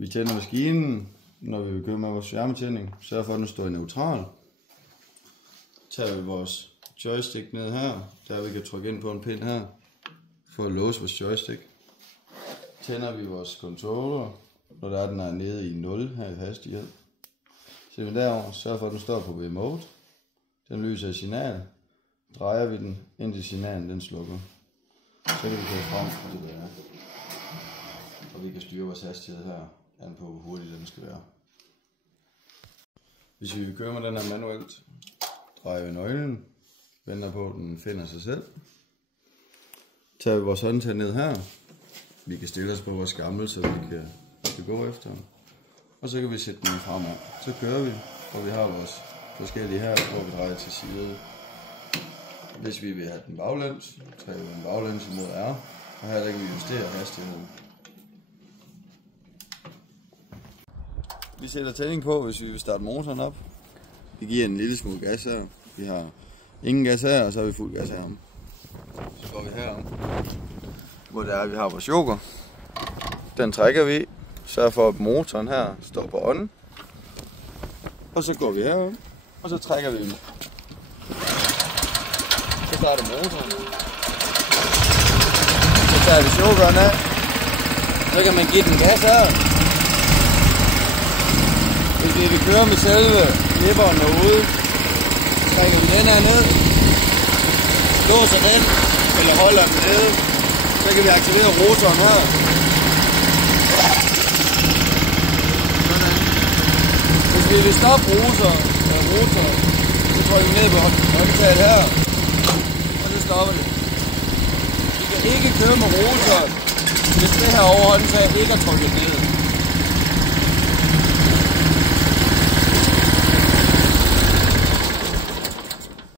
Vi tænder maskinen, når vi vil køre med vores fjernbetjening. Sørg for, at den står i neutral. Tager vi vores joystick ned her, der vi kan trykke ind på en pind her, for at låse vores joystick. Tænder vi vores controller, når der den er nede i 0 her i hastighed. Så vi derover, sørg for, at den står på remote. Den lyser i signal. Drejer vi den, indtil signalen den slukker. Så kan vi køre frem til det her. Og vi kan styre vores hastighed her, an på hvor hurtigt den skal være. Hvis vi vil køre med den her manuelt, drejer vi nøglen, venter på, at den finder sig selv. Tager vi vores håndtag ned her. Vi kan stille os på vores gammel, så vi kan gå efter den. Og så kan vi sætte den fremad. Så kører vi, og vi har vores forskellige her, hvor vi drejer til side. Hvis vi vil have den baglæns, så trækker vi den baglæns imod R. Og her der kan vi justere hastigheden. Vi sætter tænding på, hvis vi vil starte motoren op. Vi giver en lille smule gas her. Vi har ingen gas her, og så har vi fuld gas herom. Så går vi herom, hvor det er, vi har vores joker. Den trækker vi. Sørger for, at motoren her står på ånden. Og så går vi herom, og så trækker vi den. Så starter motoren. Så tager vi jokeren af. Så kan man give den gas her. Hvis vi vil køre med selve flipperen derude, så trækker vi den her ned. Låser den, eller holder den nede. Så kan vi aktivere rotoren her. Hvis vi vil stoppe rotoren, så trykker vi ned på håndtaget her. Og så stopper det. Vi kan ikke køre med rotoren, hvis det her overhåndtag ikke er trykket ned.